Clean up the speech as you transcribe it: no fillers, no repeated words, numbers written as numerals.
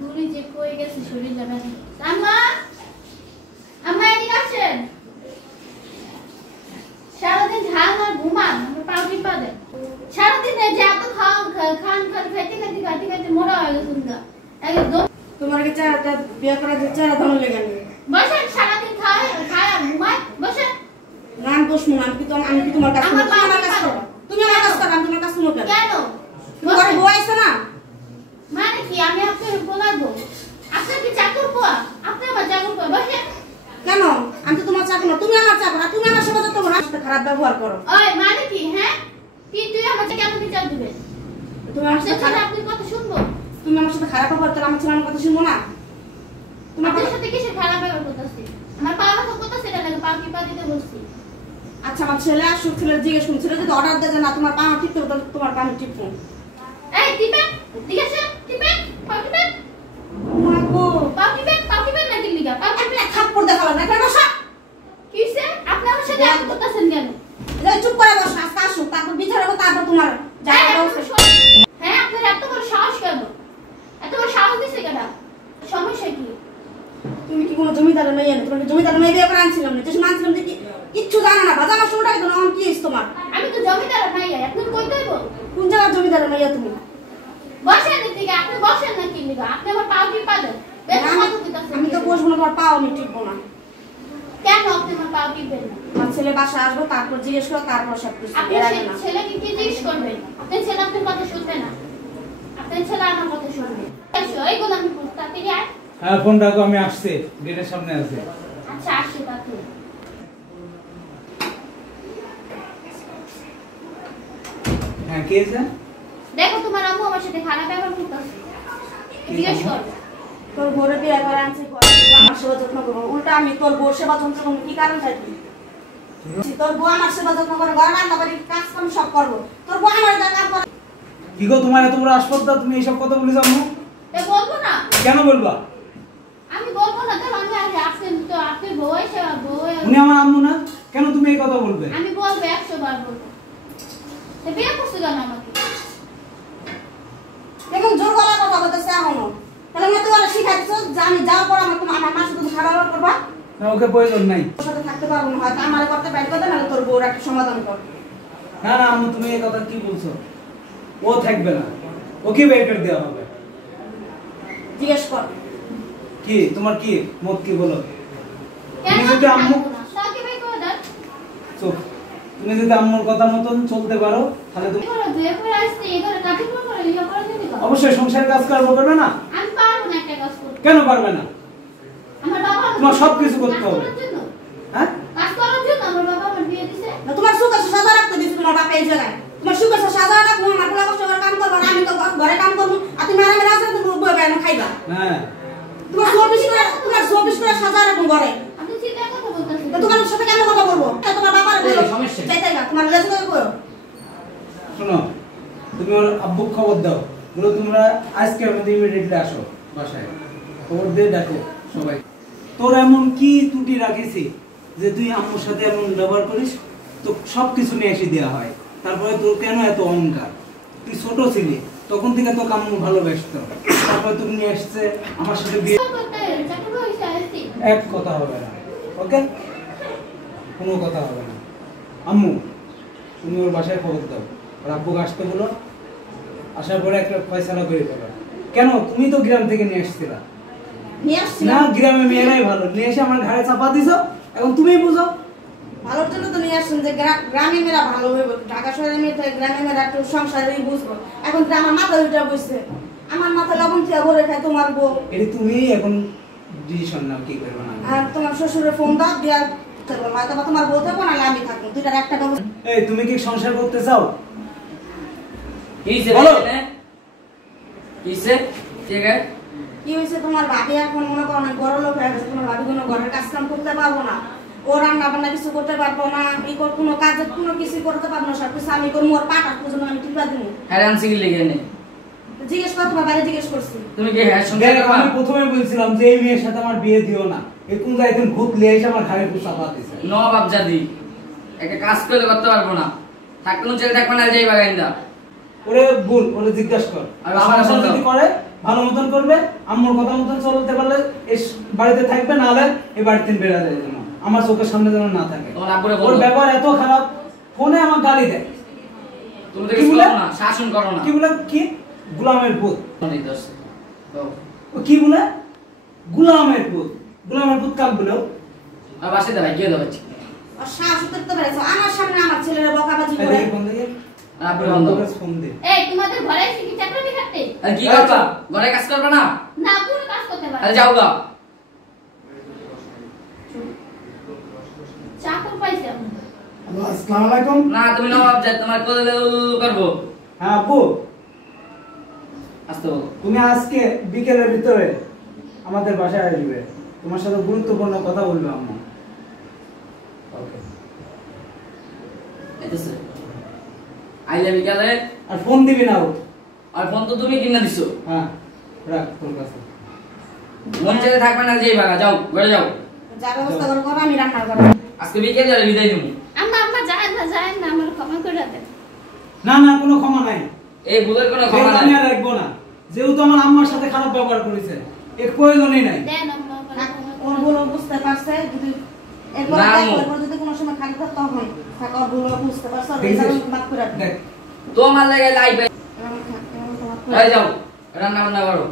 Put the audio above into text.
বুড়ি যে কই গেছে শরীর যাবে না। আম্মা আম্মা এদিকে আসেন। সারাদিন ঝাল আর ঘুমান আমার পাও টিপা দেন। সারাদিন যে এত খান খাইতে মোড়া হয়ে গেছে না একদম। তোমার কি চাটা বিয়ে করা চারা ধন লেগে নেই। বসেন সারাদিন খায় আর ঘুমায় বসেন। নাম দোষ মন আমি কি তোমার কাছে তুমি আমার কাছে করো। তুমি আমার কাছে করো আমি তোমার কাছে করব কেন? তোমার বউ আইছে না মানে কি আমি আপনাকে বলাবো? আপনার কি চাকর পোয়া? আপনি আমার চাকর পোয়া বসেন। কেন? আমি তো তোমার চাকর না তুমি আমার চাকর আর তুমি আমার সাথে যত বড় আসতে খারাপ ব্যবহার করো। ওই মানে কি হ্যাঁ? কি তুই আমাকে কেন বিচার দিবে? তুমি আমার সাথে খারাপ আপনি কথা শুনবো? তুমি আমার সাথে খারাপ ব্যবহার করলে আমার ছেলের কথা শুনবো না? তোমার সাথে কিসের খারাপ ব্যবহার করতেছি? আমার পা ব্যথা করতেছে এটা লাগে পা টিপা দিতে বলছি। আচ্ছা আমার ছেলে আসুক ছেলে জিজ্ঞেস করুন ছেলে যদি অর্ডার দেয় না তোমার পা টিপতে হবে তোমার পা টিপবো। এই টিপে ঠিক আছে টিপে পা টিপে মাগো পা টিপে না কি লিগা পা টিপে থাপ্পড় দেখালো না কেন বসা কিসে আপনি আমার সাথে এত করতেছেন কেন? এই চুপ করে বসা আজকে আসুক তারপর বিচার হবে তারপর তোমার হ্যাঁ আপনার এত বড় সাহস কেন? এত বড় সাহস দিছে কেন? সমস্যা কি? তুমি কি কোনো জমিদারের মেয়ে না? তোমাকে জমিদারের মেয়ে বিয়ে করে আনছিলাম না যে মানছিলাম যে কিচ্ছু জানা না বাজার মাস ওটাই তো না কি হইছে তোমার? আমি তো জমিদারের মেয়ে আপনি কই দেব? কোন জায়গার জমিদারের মেয়ে তুমি? বসেন এদিকে আপনি বসেন না কি লিগা আপনি আমার পাও টিপা দেন। আমি তো বসবো না তোমার পাও আমি টিপবো না। কেন আপনি আমার পাও টিপবেন না? আমার ছেলে বাসা আসবো তারপর জিজ্ঞেস করো তারপর সব কিছু এর আগে না। ছেলেকে কি জিজ্ঞেস করবেন? আপনার ছেলে আপনার কথা শুনবে না। আপনার ছেলে আমার কথা শুনবে। এসো এই গোলাম তাড়াতাড়ি আয়। হ্যাঁ ফোন রাখো আমি আসছি গেটের সামনে আছি। আচ্ছা আসি তাড়াতাড়ি। হ্যাঁ কে আছে? দেখো তোমার আম্মু আমার সাথে খারাপ ব্যবহার করতেছে। জিজ্ঞেস কর। তোর ঘরে বিয়ে করে আনছি আমার সেবা যত্ন করবো উল্টা আমি তোর বউর সেবা যত্ন করবো কি কারণ থাকি? তোর বউ আমার সেবা যত্ন করে ঘরে রান্না বাড়ি কাজ কাম সব করবো তোর বউ আমার কাজ করে। কি গো তোমার এত বড় আসপত্তা তুমি এইসব কথা বলে আম্মু? এ বলবো না। কেন বলবা? আমি বলবো না তো আমি আসেন তো আপনি বউ এসে বউ উনি আমার আম্মু না কেন তুমি এই কথা বলবে? আমি বলবো 100 বার বলবো। এ বিয়ে করছে কেন আমাকে? দেখুন জোর গলা কথা বলতেছে এখনো তাহলে আমি তো বলে শিখাইছো যে আমি যাওয়ার পর আমার আমার মাসে তুমি খারাপ করবা না ওকে প্রয়োজন নাই। তোর সাথে থাকতে পারবো না হয়তো আমার করতে বাইরে করতে নাহলে তোর বউর একটা সমাধান কর। না না আম্মু তুমি এই কথা কি বলছো? ও থাকবে না ওকে বের করে দেওয়া হবে। জিজ্ঞেস কর কি তোমার কি মত কি বলো? কেন তুমি যদি আম্মু তাকে বের করে দাও। চুপ তুমি যদি আম্মুর কথা মতন চলতে পারো তাহলে তুমি এগুলো বিয়ে করে আসছে এগুলো কাটি করে লিখা করে দিতে পারো। অবশ্যই সংসার কাজ করবে না? আমি পারবো না একটা কাজ করতে। কেন পারবে না? আমার বাবা তোমার সব কিছু করতে হবে। হ্যাঁ কাজ করার জন্য আমার বাবা আমার বিয়ে দিয়েছে। না তোমার সুখ আছে সাজা রাখতে দিছ তোমার বাপে এই জায়গায় তোমার সুখ আছে সাজা রাখবো আমার পোলা কষ্ট করে কাম করবো আমি তো ঘরে কাম করবো আর তুমি মারা মেরা আছে তুমি বই বাইরে খাইবা। হ্যাঁ তোমার সবিস করে সাজা রাখবো ঘরে। আপনি চিন্তা কথা বলতেছেন। তো তোমার সাথে কেন কথা বলবো? তোমার বাবার বলো চাইতে না তোমার লেজ করে কইও। শোনো তুমি ওর আব্বুকে খবর দাও বলো তোমরা আজকের মধ্যে ইমিডিয়েটলি আসো বাসায় খবর দিয়ে ডাকো সবাই। তোর এমন কি ত্রুটি রাখিছি যে তুই আম্মুর সাথে এমন ব্যবহার করিস? তো সব কিছু নিয়ে এসে দেওয়া হয় তারপরে তোর কেন এত অহংকার? তুই ছোট ছিলি তখন থেকে তোকে আম্মু ভালোবাসত তারপরে তুমি নিয়ে আসছে আমার সাথে বিয়ে এক কথা হবে না ওকে কোনো কথা হবে না। আম্মু তুমি ওর বাসায় খবর দাও ওর আব্বুকে আসতে বলো আসার পরে একটা ফয়সালা করে দেবে। কেন তুমি তো গ্রাম থেকে নিয়ে আসছিলা নিয়ে আসছি না গ্রামে মেয়েরাই ভালো নিয়ে এসে আমার ঘাড়ে চাপা দিছো এখন তুমিই বুঝো। ভালোর জন্য তো নিয়ে আসছেন যে গ্রামে মেয়েরা ভালো হইব ঢাকা শহরের মেয়েটা গ্রামে মেয়েরা একটু সংসারেই বুঝবো এখন তো আমার মাথা ওইটা বসছে আমার মাথা লবণ থেকে ভরে খাই তোমার বউ এটা তুমি এখন ডিসিশন নাও কি করবে না। আর তোমার শ্বশুরের ফোন দাও বিয়ার হয়তো তোমার বউ থাকবো নাহলে আমি থাকবো দুইটার একটা ব্যবস্থা। এই তুমি কি সংসার করতে চাও? কিসে বলো কিসে ঠিক আছে কি হয়েছে তোমার ভাবি এখন মনে করো না বড় লোক হয়ে গেছে তোমার ভাবি কোনো ঘরের কাজ কাম করতে পারবো না ও রান্না বান্না কিছু করতে পারবো না কোনো কাজে কোনো কিছু করতে পারবো না সব কিছু আমি করবো ওর পাটা পর্যন্ত আমি টিপা দিব। হ্যাঁ আনছি কি লেগে নেই জিজ্ঞেস করো তোমার বাইরে জিজ্ঞেস করছি তুমি কি হ্যাঁ সঙ্গে আমি প্রথমে বলছিলাম যে এই মেয়ের সাথে আমার বিয়ে দিও না এখন যাইতেন ভূত লিয়ে এসে আমার ঘাড়ে চাপা দিছে। নবাব জাদি একটা কাজ করলে করতে পারবো না থাকলে ছেলে থাকবে না যাই বাগাইন্দা ওরে বল ওরে জিজ্ঞাসা কর আর আমার যদি করে ভালো মতন করবে, আম্মুর কথা মতন চলতে পারলে এই বাড়িতে থাকবে, না হলে এই বাড়িতে বেড়া যায় যেন আমার চোখের সামনে যেন না থাকে। তোমার আব্বুরে ওর বলো। ব্যবহার এত খারাপ, ফোনে আমার গালি দেয়। তুমি তো কিছু করো না, শাসন করো না। কি বলে? কি গোলামের পুত? নির্দোষ। তো ও কি বলে? গোলামের পুত। গোলামের পুত কাক বলো? আর বাসে দাঁড়াই গিয়ে দাও হচ্ছে। আর শ্বাস উঠতে পেরেছো আমার সামনে আমার ছেলের বকাবাজি এই করে। দেখি ফোন দেখি। আব্বুরে বন্ধ। ফোন দে। এই তোমাদের ঘরে এসে কি চাকরি খাটতে? আর কি করবা? ঘরে কাজ করবে না? না পুরো কাজ করতে পারে। আরে যাও গা। চাকর পাইছে আমরা। হ্যালো, আসসালামু আলাইকুম। না তুমি নবাব যাই তোমার কোলে করবো। হ্যাঁ আব্বু, আসতে বলো। তুমি আজকে বিকেলের ভিতরে আমাদের বাসায় আসবে, তোমার সাথে গুরুত্বপূর্ণ কথা বলবে আম্মু। ওকে। এতেছে। আইলে বিকালে আর ফোন দিবি না ও। আর ফোন তো তুমি কিনে দিছো। হ্যাঁ, রাখ তোর কাছে। মন ছেড়ে থাকবে না, যেই ভাগা যাও, ঘরে যাও। যা ব্যবস্থা করো আমি রান্না করব। আজকে বিকেলে আর বিদায় দেবো। আম্মা যায় না আমার ক্ষমা করে দেন। না না, কোনো ক্ষমা নাই। এই ভুলের কোনো ক্ষমা সেটা নাই। আমি আর রাখবো না, যেহেতু আমার আম্মার সাথে খারাপ ব্যবহার করেছে, এর প্রয়োজনই নাই। দেন আম্মা আমার ক্ষমা ওর করে ভুল দেন। ও বুঝতে পারছে, যদি এরপর না, দেখো, আম্মু। এরপর যদি কোনো সময় খালি থাকে তখন থাক, ওর ভুল ও বুঝতে পারছে, আর দেখছিস? এটা মাফ করে দেন। দেখ, তোমার লাগে লাইফে এরকম মাফ করে হয়ে যাও, রান্না বান্না করো।